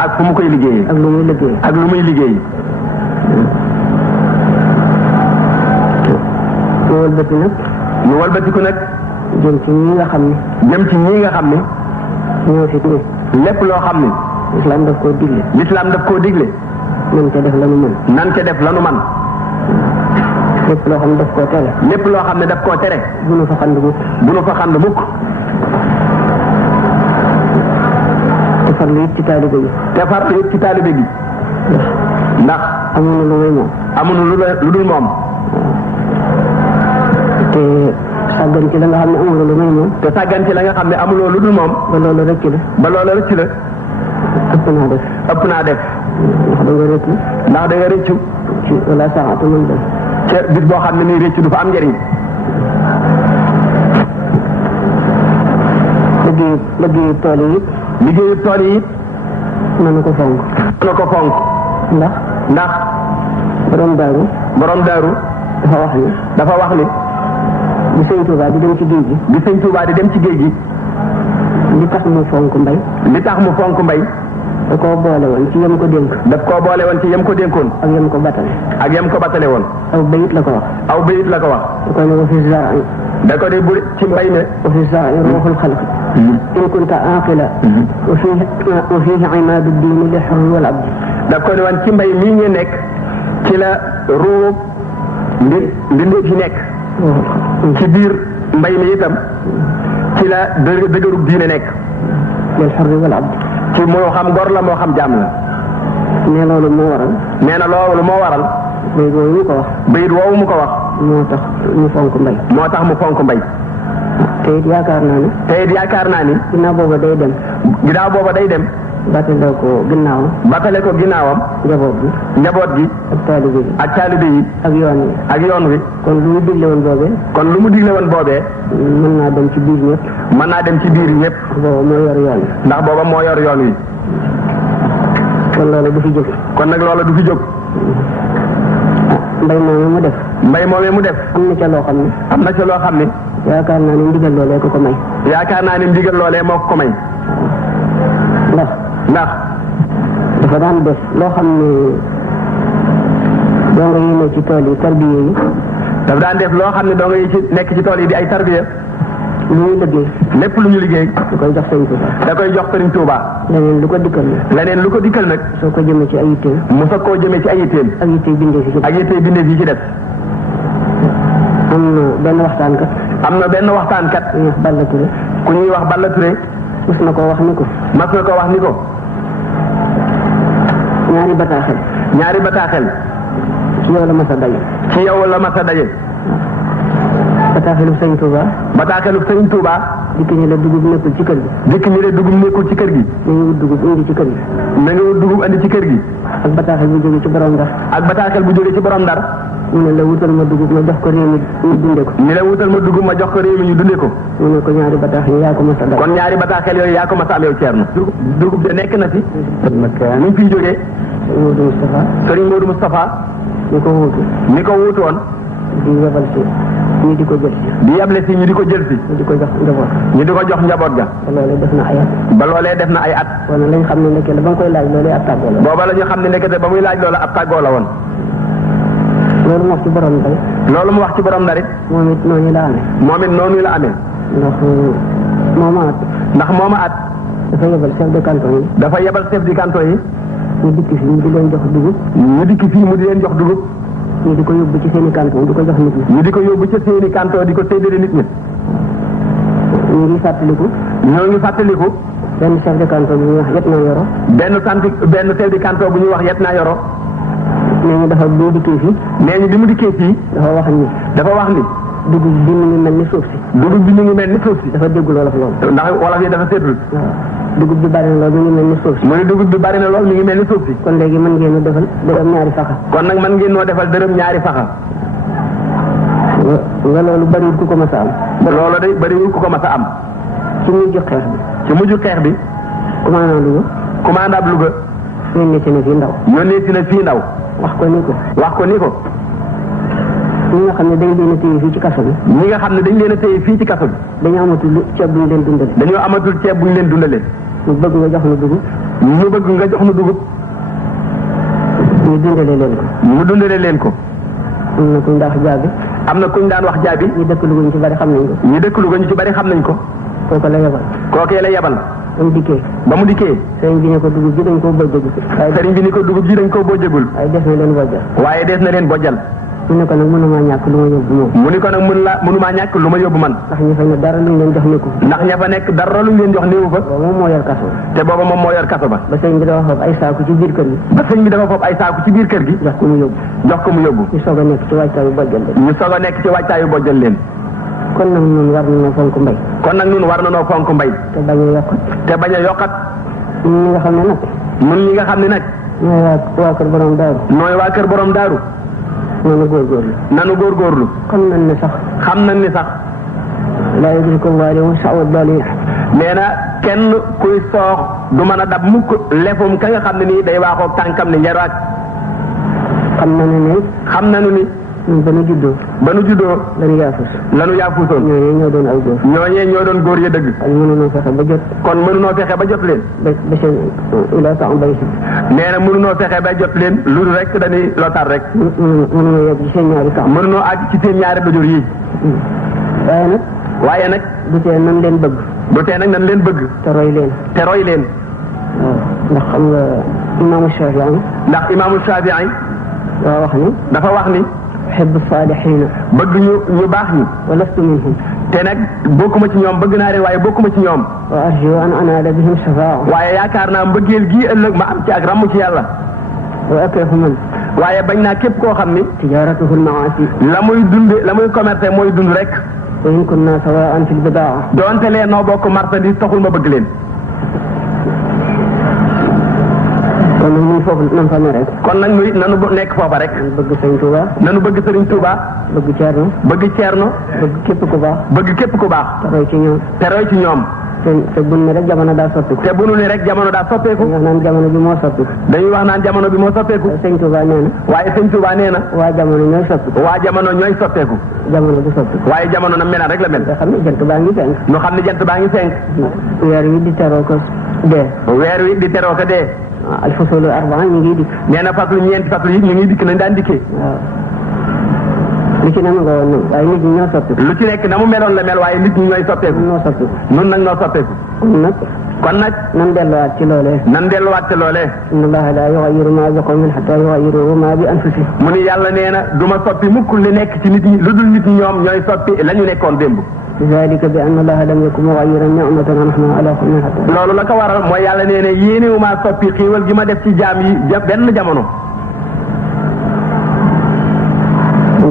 ak fu mu koy liggéeyee. ak lu muy liggéey. ñu wëlbatiku nag. jëm ci ñi nga xam ne. ñoo fi ne. lépp loo xam ne. lislaam daf koo digle. nan ca def lanu mën. lépp loo xam ne daf koo tere. bu nu fa xand mukk. te farlu it ci taalibe gi. ndax amuñu lu dul moom. te sàggan ci la nga xam ne amuloo lu dul moom. ba loolu rëcc la. ëpp naa def. ndax da nga rëccu. wala saxaatu man dem. ca bis boo xam ne nii rëccu du fa am njëriñ. liggéeyu tool yi it. nanu ko fonk. ndax. borom daaru. dafa wax ni bi sëñ Touba di dem ci géej gi. bi sëñ Touba di dem ci géej gi. li tax mu fonk mbay. li tax mu fonk mbay. da koo boole woon ci yem ko dénk. daf koo boole woon ci yem ko dénkoon. ak yem ko batale. ak yem ko batale woon. aw bayit la ko wax. aw bayit la ko wax. da ko ne wa fi zar'i. da ko di bu ci mbay mi. wa fi zar'i ruuxul xalq. in kunta aqila. wa fihi imaadu diini li xurri wal abdi. daf ko ne woon ci mbay mii ñu nekk ci la ruub mbindeef yi nekk. ci biir mbay mi itam ci la dëgërub diine nekk. lil xurri wal abdi. ci moo xam gor la moo xam jaam la. nee loolu moo waral. nee na loolu moo waral. bayit woowu mu ko wax. bayit woowu mu ko wax. moo tax mu fonk mbay. moo tax mu fonk mbay. te it yaakaar naa ne. te it yaakaar naa ni. ginnaaw booba day dem. ginnaaw booba day dem. batale ko ginnaawam. batale ko ginnaawam. njaboot gi. ak taalibe yi. ak taalibe yi. ak yoon wi. ak yoon wi. kon lu mu digle woon boobee. kon lu mu digle woon boobee. mën naa dem ci biir ñëpp. mën naa dem ci biir ñëpp. booba moo yor yoon wi. ndax booba moo yor yoon wi. kon loolu du fi jóg. kon nag loolu du fi jóg. mbay moomee mu def. mbay moomee mu def. am na ca loo xam ne. am na ca loo xam ne. yaakaar naa ne ndigal loolee ko ko may. yaakaar naa ne ndigal loolee moo ko may. ndax. dafa daan def loo xam ne doo nga yi nekk ci tool yi tarbiya yi. dafa daan def loo xam ne doo nga yi ci nekk ci tool yi di ay tarbiya. lu ñuy liggéey. lépp lu ñu liggéey. da koy jox Sëriñ Touba. da koy jox Sëriñ Touba. leneen lu ko dikkal nag. leneen lu ko dikkal nag. soo ko jëmee ci ay yitteem. mu soog koo jëmee ci ay yitteem. ak yittey bindee fi ci def. ak yittey bindee fi ci def. am na benn waxtaankat. am na benn waxtaankat. ku ñuy wax Balla Touré. ku ñuy wax Balla Touré. mas na koo wax ni ko. mas na koo wax ni ko. ñaari bataaxel. ñaari bataaxel. ci yow la mas a daje. ci yow la mas a daje. bataaxelu Sëriñ Touba. bataaxelu Sëriñ Touba. dikk ñu la dugub nekkul ci kër gi. dikk ñu la dugub nekkul ci kër gi. na nga wut dugub indi ci kër gi. na nga wut dugub indi ci kër gi. ak bataaxel bu jógee ci borom Ndar. ak bataaxel bu jógee ci borom Ndar. mu ne la wutal ma dugub ma jox ko réew mi ñu dundee ko. ni la wutal ma dugub ma jox ko réew mi ñu dundee ko. mu ne ko ñaari bataaxel yaa ko mas a daje. kon ñaari bataaxel yooyu yaa ko mas a am yow Thierno. dugub de nekk na fi. ni mu fiy jógee. Sëriñ Modou Moustapha. Sëriñ Modou Moustapha. ni ko wuutu. ni ko wuutu woon. di yebal si ñu di ko jël si. di yeble si ñu di ko jël si. ñu di ko jox njaboot. ñu di ko jox njaboot ga. ba loolee def na ay at. ba loolee def na ay at. kon lañ xam ne nekkee la ba nga koy laaj loolee ab tàggoo la. booba la ñu xam ne nekkete ba muy laaj loola ab tàggoo la woon. loolu mu wax ci borom Ndar. loolu mu wax ci borom Ndar it. moom it noonu la amee. moom it noonu la amee. ndax mooma at. ndax mooma at. dafa yebal chef de canton yi. dafa yebal chef de canton yi. ñu dikk fii mu di leen jox dugub. ñu dikk fii mu di leen jox dugub. ñu di ko yóbbu ci seen i canton di ko jox nit ñi. ñu di ko yóbbu ci seen i canton di ko séddale nit ñi. ñu ngi fàttaliku. ñoo ngi fàttaliku. benn chef de canton bu ñuy wax yet naa yoro. benn chef de canton bu ñuy wax yet naa yoro. nee ñu dafa bi mu dikkee fii. nee ñu bi mu dikkee fii. dafa wax ni. dugub bi mu ngi mel ni suuf si. dugub bi mu ngi mel ni suuf si. dafa déggul wolof loolu. ndax wolof yi dafa seetul. waaw dugub bi bari na lool mi ngi mel ni suuf si. mu ne dugub bi bari na lool mi ngi mel ni suuf si. kon léegi mën ngeen a defal dërëm ñaari faxa. kon nag mën ngeen noo defal dërëm ñaari faxa. nga loolu bariwul ku ko mas a am. loolu day bariwul ku ko mas a am. ci mujj xeex bi. ci mujj xeex bi. commandant Louga. commandant Louga. yónnee ci na fii ndaw. yónnee ci na fii ndaw. wax ko ni ko. wax ko ni ko. ñi nga xam ne dañ leen a téye fii ci kaso bi. ñi nga xam ne dañ leen a téye fii ci kaso bi. dañoo amatul ceeb bu ñu leen dundale. dañoo amatul ceeb bu ñu leen dundale. mu bëgg nga jox nu dugub. mu bëgg nga jox nu dugub. ñu dundale leen ko. mu dundale leen ko. am na kuñ daan wax jaabi. am na kuñ daan wax jaabi. ñi dëkk Louga ñu ci bari xam nañ ko. ñi dëkk Louga ñu ci bari xam nañ ko. kooku la yebal. kookee la yebal. ba mu dikkee. sëriñ bi ne ko dugub ji dañ koo bojjagul. sëriñ bi ni ko dugub ji dañ koo bojjagul. waaye des na leen bojjal. waaye des na leen bojjal. mu ne ko nag mënumaa ñàkk lu ma yóbbu moom. mu ni ko nag mënumaa ñàkk lu ma yóbbu man. ndax ña fa ne dara luñ leen jox nekku. ndax ña fa nekk dara luñ leen jox néewu fa. booba moom moo yor kaso. te booba moom moo yor kaso ba. ba sëñ bi dafa foofu ay saaku ci biir kër gi. ba sëñ bi dafa foofu ay saaku ci biir kër gi. jox ko mu yóbbu. jox ko mu yóbbu. ñu soog a nekk ci waajtaayu bojjal leen. ñu soog a nekk ci waajtaayu bojjal leen. kon nag ñun war nañoo fonk mbay. kon nag ñun war nañoo fonk mbay. te bañ a yokkat. te bañ a yokkat. ñun ñi nga xam ne nag. ñun ñi nga xam ne nag. ñooy waa kër borom daaru. nooy waa kër borom daaru. nanu góorgóorlu. nanu góorgóorlu. xam nañ ne sax. xam nañ ni sax. laa yëg ko waa réew sawa doole yi. nee na kenn kuy soox du mën a dab mukk lefum ka nga xam ne nii day waaxoog tànkam ne njaraak. xam nañu ne. xam nañu ni. ñun ba nu juddoo lanu yaafuusoon ñooñee ñoo doon aw góor ñooñee ñoo doon góor ya dëgg kon mënunoo fexe ba jot kon mënunoo fexe ba jot leen ba seen ila sa bay nee na mënunoo fexe ba jot leen lu rek dañuy lotaar rek mënunoo yegg ci seen ñaari kaam mënunoo àgg ci seen ñaari dojur yi waaye nag du tee nan leen bëgg du tee nag nan leen bëgg te roy leen waaw ndax xam nga imaamu Shaafi'i dafa wax ni uhibbu saalihiina bëgg ñu baax ñi wa lastu minhum te nag bokkuma ci ñoom bëgg naa leen waaye bokkuma ci ñoom wa arju an anaala bihim shafaa'a waaye yaakaar naa mbëggeel gii ëllëg ma am ci ak ramm ci yàlla wa akrahu man waaye bañ naa képp koo xam ni tijaaratuhu al-ma'aasi la muy commerce mooy dund rek wa in kunna sawaa'an fil bidaa'a doonte leen noo bokk marchandise taxul ma bëgg leen kon nag ñun foofu nan fa ne rek kon nag ñu nanu nekk foofa rek bëgg Sëriñ Tuuba nanu bëgg Sëriñ Tuuba bëgg Ceerno bëgg képp ku baax te roy ci ñoom te bu ne rek jamono daa soppeeku te bu nu ne rek jamono daa soppeeku dañuy wax naan jamono bi moo soppeeku Sëriñ Tuuba nee na waaye Sëriñ Tuuba nee na waa jamono ñooy soppeeku jamono du soppeeku waaye jamono na mel rek la mel nga xam ne jant baa ngi fenk ñu xam ne jant baa ngi fenk weer wi di teroo ko dee alfasolu arbaa ñu ngi dikk nee na fasul ñeenti fasul yi ñu ngi dikk nañ daan dikkee waaw lu ci ne mu nga woon nag waaye nit ñi ñoo soppeeku lu ci nekk na mu meloon la mel waaye nit ñi ñooy soppeeku nun nag noo soppeeku kon nag nan delluwaat ci loolee inna allaha la yughayyiru ma bi qawmin hatta yughayyiru ma bi anfusihim mu ni yàlla nee na du ma soppi mukk li nekk ci nit ñi lu dul nit ñi ñoom ñooy soppi la ñu nekkoon démb zalika bi anna allaha lam yakun mughayyiran ni'matan an'amaha ala qawmin hatta loolu la ko waral mooy yàlla nee na yéenewu maa soppi xiiwal gi ma def ci jaam yi benn jamono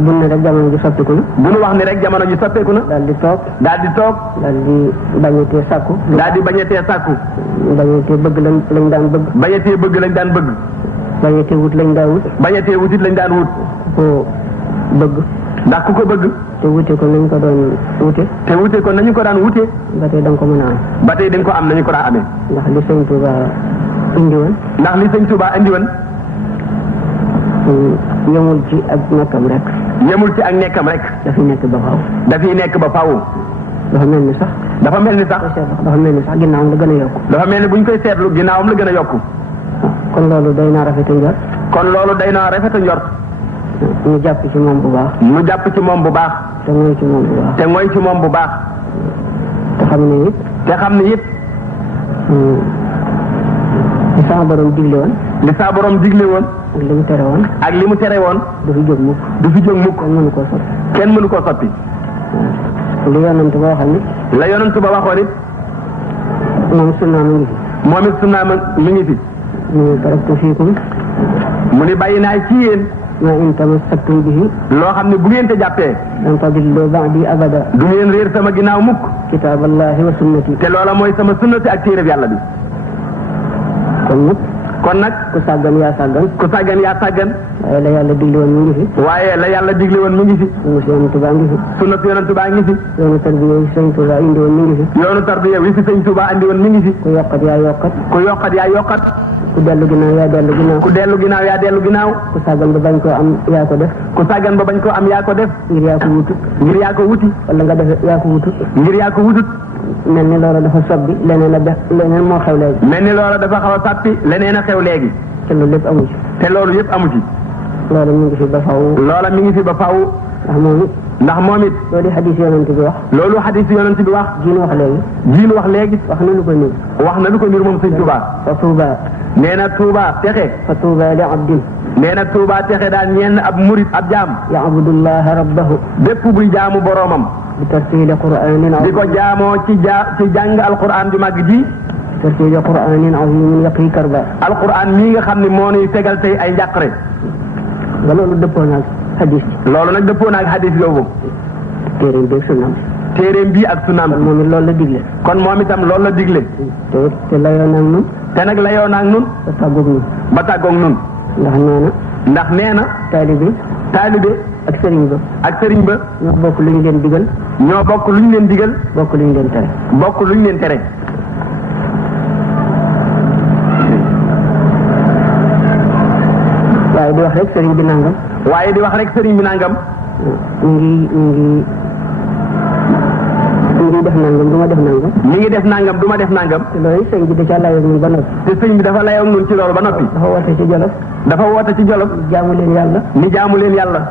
bu ne rek jamono ji soppeeku na bu nu wax ni rek jamono ji soppeeku na daal di toog daal di bañatee sàkku bañatee bëgg lañ daan bëgg bañatee wut lañ daan wut koo bëgg ndax ku ko bëgg te wute ko nañu ko doon wute daan wute ba tey da nga ko mën a am ba tey dañ ko am nañu ko daan amee ndax li Sëñ Tuuba indi woon yemul ci ak nekkam rek dafi nekk ba faaw dafa mel ni sax ginnaawam la gën a yokku dafa mel ni bu ñu koy seetlu ginnaawam la gën a yokku kon loolu day naa rafet a njort ñu jàpp ci moom bu baax te mooy ci moom bu baax te xam ne it li sama borom digle woon ak li mu tere woon du fi jóg mukk kenn mënu koo soppi li yonent ba waxal ni la yonent ba waxoon it moom sunnaam mi ngi fi ñu taraktu fiikum mu ni bàyyi naa ci yéen ma in tamassaktum bihi loo xam ne bu ngeen te jàppee lan tadillu ba'di abada du ngeen réer sama ginnaaw mukk kitaaballahi wa sunnati te loola mooy sama sunnati ak téereb yàlla bi kon nag ku sàggan yaa sàggan waaye la yàlla digle woon mi ngi fi sunna si yonent baa ngi fi yoonu tarbiya wi Sëñ Tuuba indi woon mi ngi fi yoonu tarbiya wi fi Sëñ Tuuba indi woon mi ngi fi ku yokkat yaa yokkat ku dellu ginnaaw yaa dellu ginnaaw ku sàggan ba bañ koo am yaa ko def ngir yaa ko wuti wala nga def yaa ko wutut mel ni loola dafa sobbi leneen moo xew léegi mel ni loola dafa xaw a sàppi leneen a xew léegi te loolu lépp amu ci loola mi ngi fi ba faaw ndax moom it loolu xadis yonent bi wax jiin wax léegi wax na lu ko niir moom Sëñ Tuuba fa tuuba nee na Tuuba texe fa tuuba li abdin nee na Tuuba texe daal ñenn ab murit ab jaam ya'budullaha rabbahu bépp buy jaamu boroomam bi tartiili qur'aanin di ko jaamoo ci jàng alquran di màgg ji tartiili qur'aanin aziimin yaqi karba alquran mii nga xam ne moo nuy tegal tey ay njàqare ba loolu dëppoo naag xadis ci loolu nag dëppoo naag xadis boobu téeréem bii ak sunnaam kon moom it loolu la digle kon moom itam loolu la digle te layoo naag nun te nag layoo naag nun ba tàggoog nun ndax nee na taalibe ak sëriñ ba ñoo bokk lu ñu leen digal bokk lu ñu leen tere waaye di wax rek sëriñ bi nangam. waaye di wax rek sëriñ bi nangam. mi ngi def nangam du ma def nangam. mi ngi def nangam du ma def nangam. te loolu sëriñ bi da caa layoo ñun ba noppi. te sëriñ bi dafa layoo ñun ci loolu ba noppi. dafa woote ci Jolof. dafa woote ci Jolof. jaamu leen yàlla. ni jaamu leen yàlla.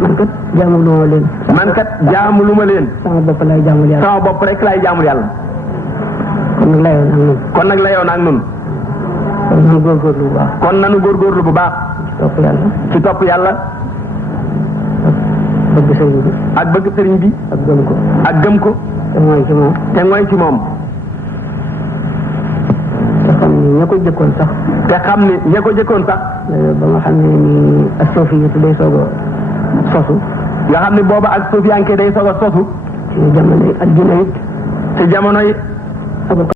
man kat jaamu lu ma leen. man kat jaamu lu ma leen. sama bopp laay jaamul yàlla. sama bopp rek laay jaamul yàlla. kon nag layoo naa ñun. kon nag layoo naa ñun. kon nanu góorgóorlu bu baax. kon nanu góorgóorlu bu baax. ci topp yàlla. ci topp yàlla. bëgg sëriñ bi. ak bëgg sëriñ bi. ak gëm ko. ak gëm ko. te mooy ci moom. te mooy ci moom. te xam ni ña ko jëkkoon sax. te xam ni ña ko jëkkoon sax. ba nga xam ne ni ak soofiyatu day soog a sosu. nga xam ni booba ak suufiyanke day soog a sosu. ci jamonoy addina it. ci jamonoy